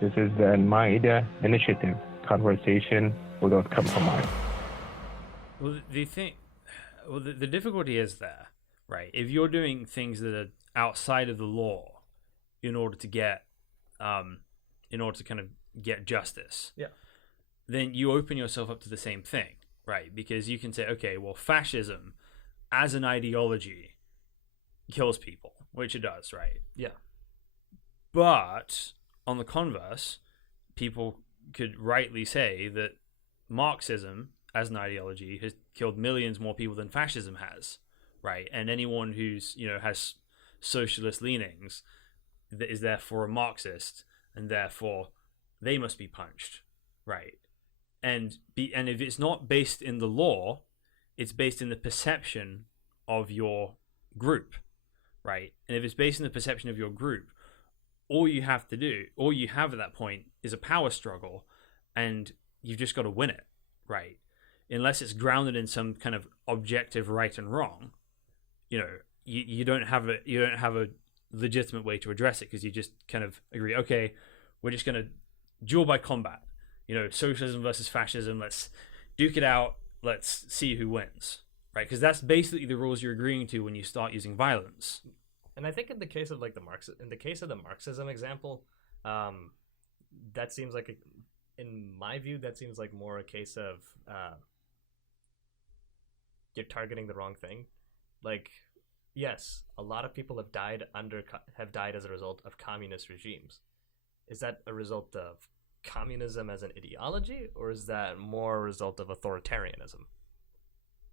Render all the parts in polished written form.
This is the Mind Initiative, conversation without compromise. Well, the difficulty is there, right? If you're doing things that are outside of the law in order to get, in order to kind of get justice, yeah, then you open yourself up to the same thing, right? Because you can say, okay, well, fascism as an ideology kills people, which it does, right? yeah. But on the converse, people could rightly say that Marxism as an ideology has killed millions more people than fascism has, right? And anyone who's, has socialist leanings that is therefore a Marxist, and therefore they must be punched, right? And if it's not based in the law, it's based in the perception of your group, right? And if it's based in the perception of your group, all you have at that point is a power struggle, and you've just got to win it, right? Unless it's grounded in some kind of objective right and wrong, you don't have a legitimate way to address it, because you just kind of agree, okay, we're just going to duel by combat, socialism versus fascism, let's duke it out, let's see who wins, right? Because that's basically the rules you're agreeing to when you start using violence. And I think in the case of the Marxism example, that seems like, in my view, that seems like more a case of you're targeting the wrong thing. Like, yes, a lot of people have died as a result of communist regimes. Is that a result of communism as an ideology, or is that more a result of authoritarianism?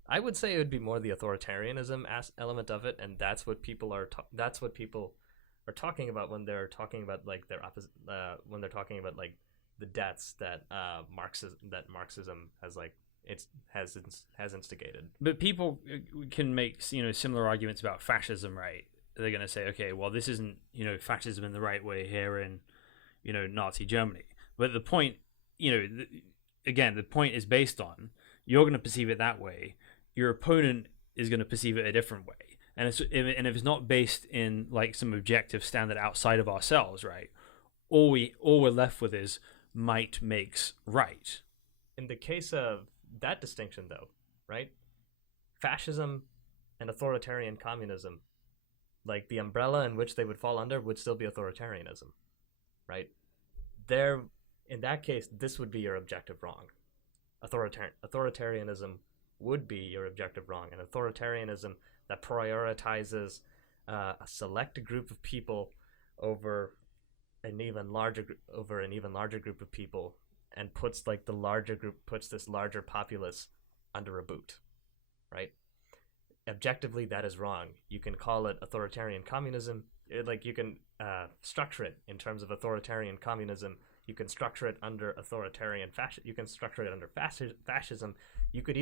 I would say it would be more the authoritarianism element of it, and that's what people are talking about when they're talking about like their opposite. When they're talking about like the deaths that Marxism has instigated. But people can make similar arguments about fascism, right? They're going to say, okay, well, this isn't fascism in the right way here in Nazi Germany. But the point, again, the point is based on you're going to perceive it that way. Your opponent is going to perceive it a different way, and if it's not based in like some objective standard outside of ourselves, right? All we're left with is might makes right. In the case of that distinction, though, right? Fascism and authoritarian communism, like the umbrella in which they would fall under would still be authoritarianism, right? In that case, this would be your objective wrong. Authoritarianism would be your objective wrong, and authoritarianism that prioritizes a select group of people over an even larger group of people, and puts this larger populace under a boot, right? Objectively, that is wrong. You can call it authoritarian communism. You can structure it in terms of authoritarian communism. You can structure it under authoritarian fascism. You can structure it under fascism. You could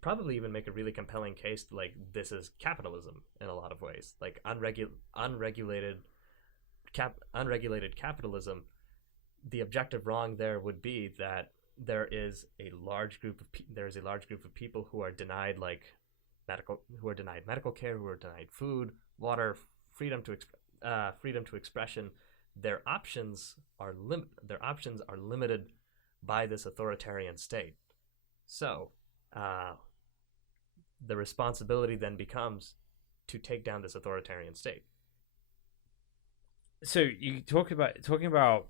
probably even make a really compelling case like this is capitalism in a lot of ways, like unregulated capitalism. The objective wrong there would be that there is a large group of people who are denied medical care, who are denied food, water, freedom to expression. Their options are limited by this authoritarian state. So the responsibility then becomes to take down this authoritarian state. So you talking about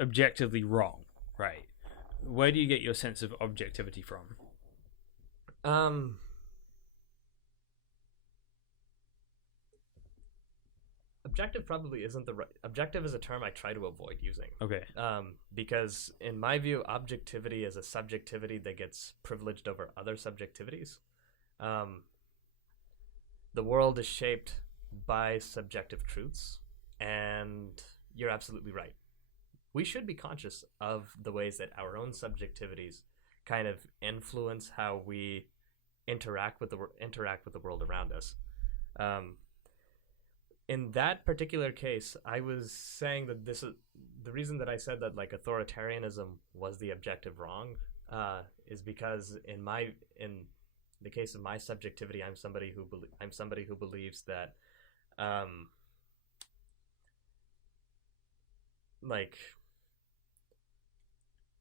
objectively wrong, right? Where do you get your sense of objectivity from? Objective probably isn't the right. Objective is a term I try to avoid using. Okay. Because in my view, objectivity is a subjectivity that gets privileged over other subjectivities. The world is shaped by subjective truths, and you're absolutely right. We should be conscious of the ways that our own subjectivities kind of influence how we interact with the world around us. In that particular case, I was saying that this is the reason that I said that like authoritarianism was the objective wrong, is because in the case of my subjectivity, I'm somebody who believes that like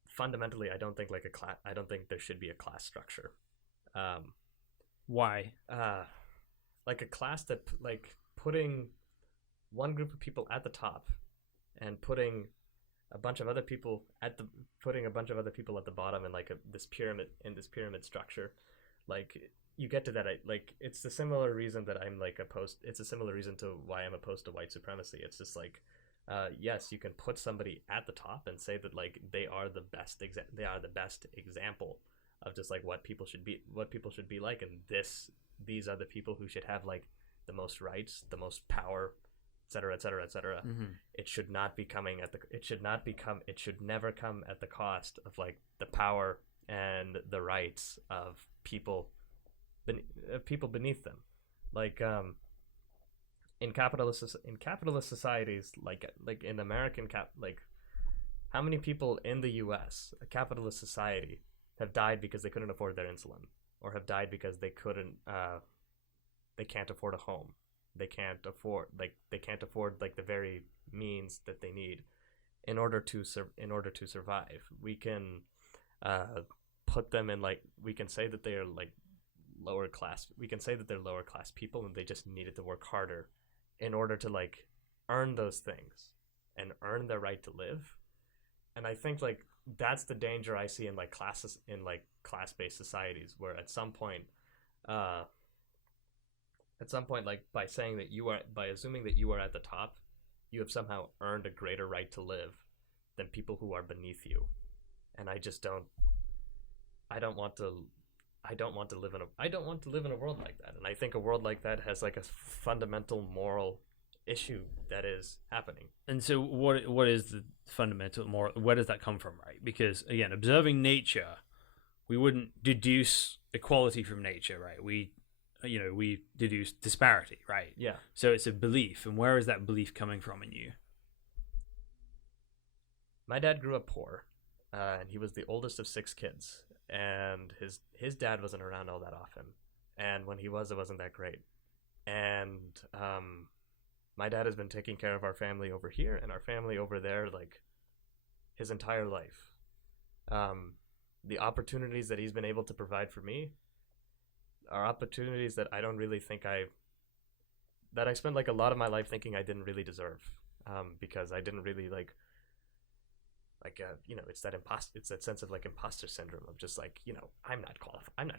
fundamentally, I don't think like a class. I don't think there should be a class structure. Why? Like a class that like putting one group of people at the top and putting a bunch of other people at the bottom in like this pyramid structure. Like you get to that, like it's the similar reason that I'm like opposed. It's a similar reason to why I'm opposed to white supremacy. It's just like, yes, you can put somebody at the top and say that like they are the best example of just like what people should be like, and these are the people who should have like the most rights, the most power, etc., etc., etc. It should never come at the cost of like the power and the rights of people beneath them. Like in capitalist societies, like in American how many people in the US, a capitalist society, have died because they couldn't afford their insulin, or have died because they can't afford a home, they can't afford like the very means that they need in order to survive. We can put them in like, we can say that they are like lower class. We can say that they're lower class people and they just needed to work harder in order to like earn those things and earn their right to live. And I think like that's the danger I see in like classes, in like class-based societies, where at some point like by assuming that you are at the top, you have somehow earned a greater right to live than people who are beneath you. And I don't want to live in a world like that. And I think a world like that has like a fundamental moral issue that is happening. And so what is the fundamental moral? Where does that come from, right? Because again, observing nature, we wouldn't deduce equality from nature, right? We deduce disparity, right? Yeah. So it's a belief, and where is that belief coming from in you? My dad grew up poor, and he was the oldest of 6 kids, and his dad wasn't around all that often, and when he was, it wasn't that great. And my dad has been taking care of our family over here and our family over there like his entire life. The opportunities that he's been able to provide for me are opportunities that I don't really think I spent like a lot of my life thinking I didn't really deserve, because I didn't really it's that sense of like imposter syndrome of just like, I'm not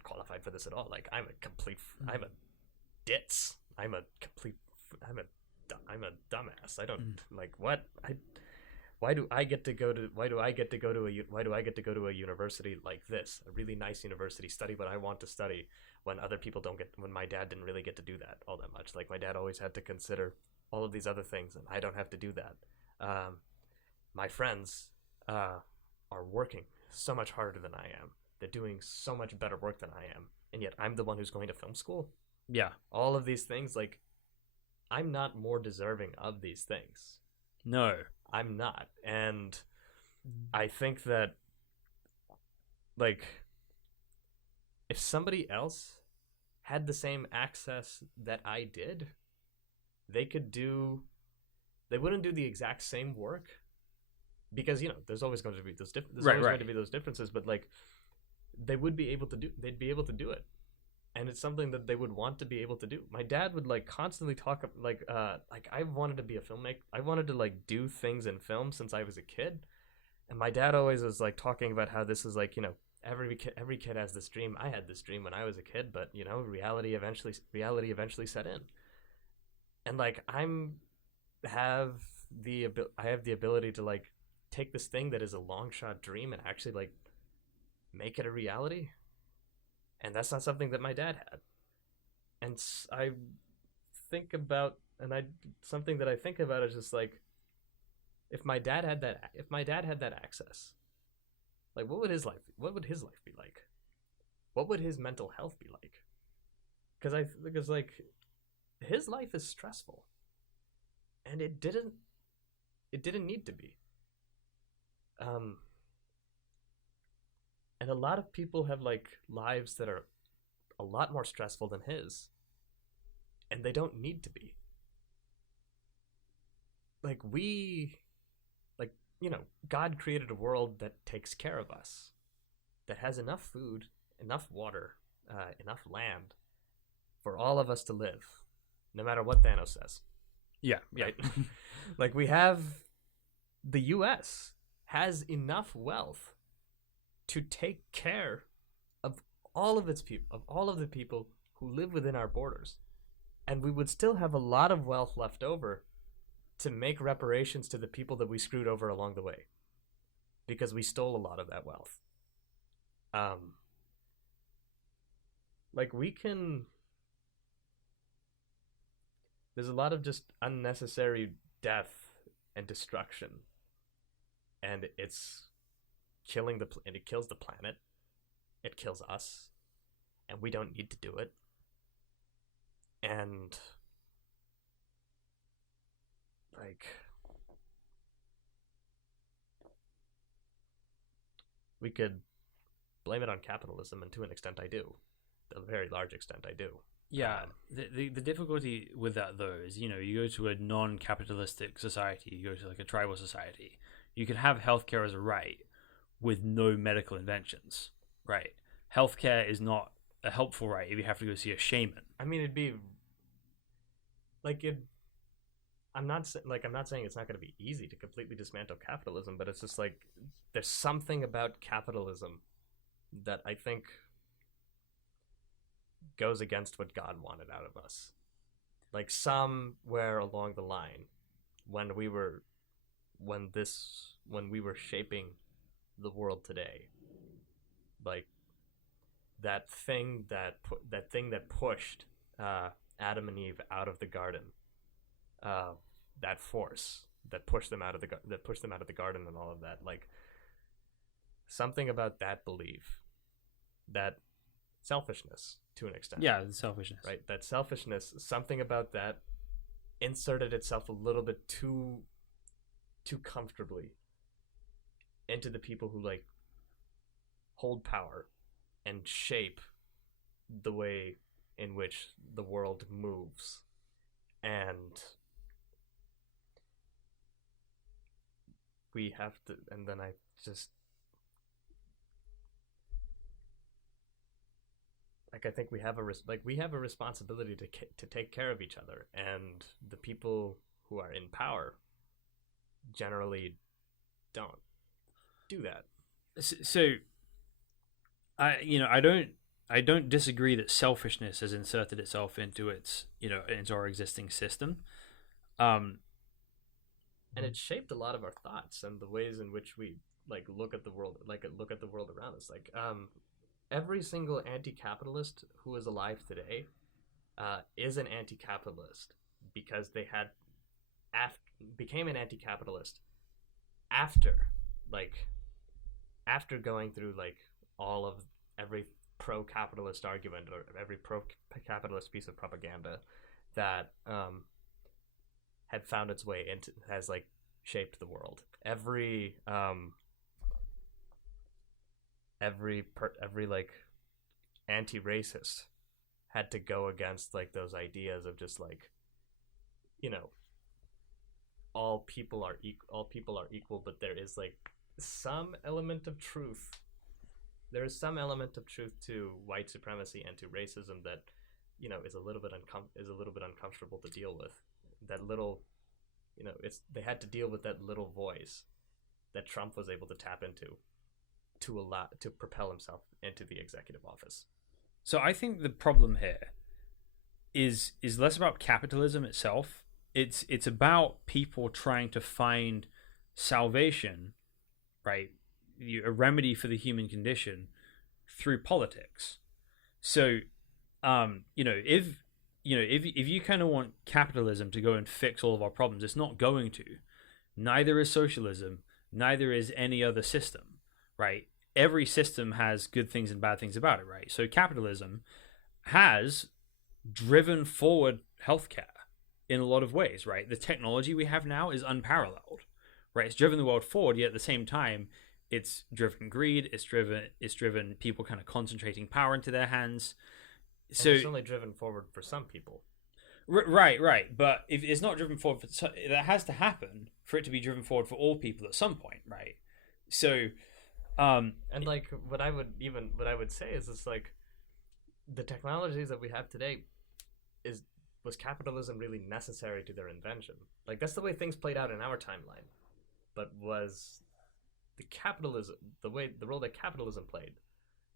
qualified for this at all. Like I'm a ditz. I'm a dumbass. I don't like what why do I get to go to a university like this, a really nice university, study what I want to study, when my dad didn't really get to do that all that much. Like my dad always had to consider all of these other things, and I don't have to do that. My friends are working so much harder than I am. They're doing so much better work than I am, and yet I'm the one who's going to film school. Yeah. All of these things, like, I'm not more deserving of these things. No. I'm not. And I think that, like, if somebody else had the same access that I did, they wouldn't do the exact same work, because, there's always going to be those going to be those differences, but like they'd be able to do it. And it's something that they would want to be able to do. My dad would like constantly talk like I wanted to be a filmmaker. I wanted to like do things in film since I was a kid. And my dad always was like talking about how this is like, every kid has this dream. I had this dream when I was a kid, but reality eventually set in. And like I have the ability to like take this thing that is a long shot dream and actually like make it a reality. And that's not something that my dad had. And I think about, something that I think about is just like, if my dad had that access, like what would his life be like? What would his mental health be like? Because like his life is stressful, and it didn't need to be. And a lot of people have like lives that are a lot more stressful than his, and they don't need to be. Like God created a world that takes care of us, that has enough food, enough water, enough land for all of us to live, no matter what Thanos says. Yeah. Right? Like we have the U.S. has enough wealth to take care of all of its people, of all of the people who live within our borders, and we would still have a lot of wealth left over to make reparations to the people that we screwed over along the way, because we stole a lot of that wealth. Like we can. There's a lot of just unnecessary death and destruction, and it's killing and it kills the planet. It kills us, and we don't need to do it. And like we could blame it on capitalism, and to an extent I do. A very large extent I do. Yeah, the difficulty with that though is, you go to a non-capitalistic society, you go to like a tribal society, you could have healthcare as a right with no medical inventions, right? Healthcare is not a helpful right if you have to go see a shaman. I mean, it'd be like it. I'm not saying it's not going to be easy to completely dismantle capitalism, but it's just like there's something about capitalism that I think goes against what God wanted out of us. Like somewhere along the line, when we were shaping the world today, like that thing that pushed Adam and Eve out of the garden, that force that pushed them out of the garden and all of that, like something about that belief, that selfishness to an extent. Yeah, the selfishness. Right? That selfishness, something about that inserted itself a little bit too comfortably into the people who like hold power and shape the way in which the world moves. And we have to, and then I just I think we have a responsibility to take care of each other, and the people who are in power generally don't do that. So, I don't disagree that selfishness has inserted itself into into our existing system, and it shaped a lot of our thoughts and the ways in which we look at the world around us. Every single anti-capitalist who is alive today is an anti-capitalist because they became an anti-capitalist after going through all of every pro-capitalist argument or every pro-capitalist piece of propaganda that had found its way into has shaped the world. Every anti-racist had to go against those ideas of just all people are equal, but there is some element of truth. There is some element of truth to white supremacy and to racism that is a little bit uncomfortable to deal with. That little, they had to deal with that little voice that Trump was able to tap into to propel himself into the executive office. So I think the problem here is less about capitalism itself. It's about people trying to find salvation, right? A remedy for the human condition through politics. So, if you kind of want capitalism to go and fix all of our problems, it's not going to. Neither is socialism. Neither is any other system, right? Every system has good things and bad things about it, right? So capitalism has driven forward healthcare in a lot of ways, right? The technology we have now is unparalleled, right? It's driven the world forward, yet at the same time, it's driven greed. It's driven people kind of concentrating power into their hands. So and it's only driven forward for some people. Right. But if it's not driven forward, that has to happen for it to be driven forward for all people at some point, right? So, And like what I would say is it's like the technologies that we have today was capitalism really necessary to their invention? Like that's the way things played out in our timeline. But was the role that capitalism played,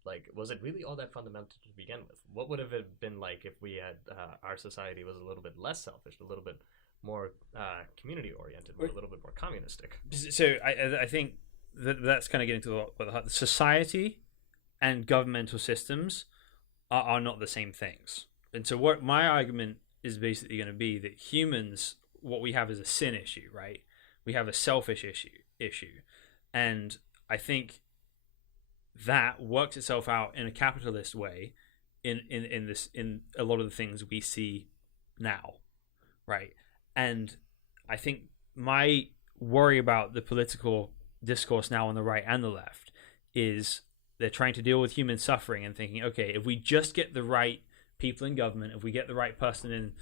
like, was it really all that fundamental to begin with? What would have it been like if we had our society was a little bit less selfish, a little bit more community oriented, a little bit more communistic? So I think that's kind of getting to the society and governmental systems are not the same things. And so what my argument is basically going to be that humans, what we have is a sin issue, right? We have a selfish issue. And I think that works itself out in a capitalist way in a lot of the things we see now, right? And I think my worry about the political discourse now on the right and the left is they're trying to deal with human suffering and thinking, okay, if we just get the right people in government, if we get the right person in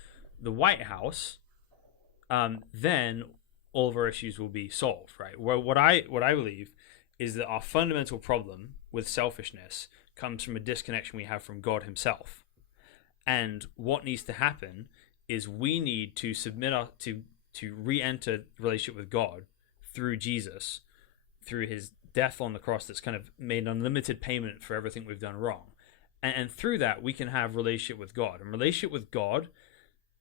the White House, then all of our issues will be solved, right? Well, what I believe is that our fundamental problem with selfishness comes from a disconnection we have from God himself. And what needs to happen is we need to submit to re-enter relationship with God through Jesus, through his death on the cross that's kind of made an unlimited payment for everything we've done wrong. And through that, we can have relationship with God. And relationship with God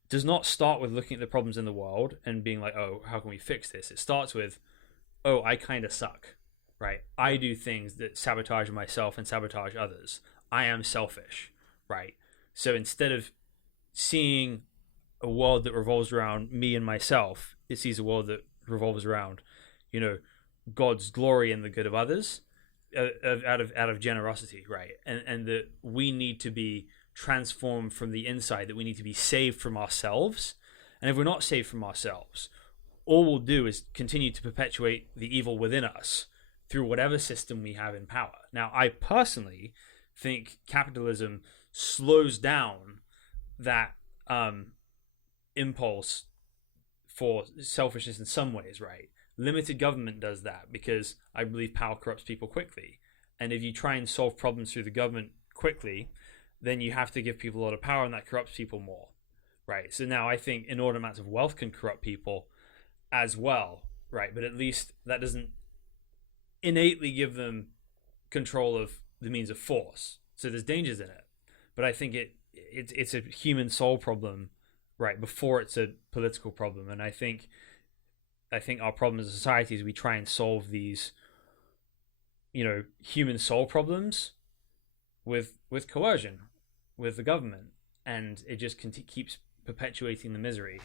does not start with looking at the problems in the world and being like, oh, how can we fix this? It starts with, oh, I kind of suck, right? I do things that sabotage myself and sabotage others. I am selfish, right? So instead of seeing a world that revolves around me and myself, it sees a world that revolves around, God's glory and the good of others, out of generosity, right? And that we need to be transformed from the inside, that we need to be saved from ourselves. And if we're not saved from ourselves, all we'll do is continue to perpetuate the evil within us through whatever system we have in power. Now, I personally think capitalism slows down that impulse for selfishness in some ways, right? Limited government does that because I believe power corrupts people quickly. And if you try and solve problems through the government quickly, then you have to give people a lot of power, and that corrupts people more, right? So now I think inordinate amounts of wealth can corrupt people as well, right? But at least that doesn't innately give them control of the means of force. So there's dangers in it. But I think it's a human soul problem, right, before it's a political problem. And I think our problem as a society is we try and solve these, human soul problems with coercion, with the government, and it just keeps perpetuating the misery.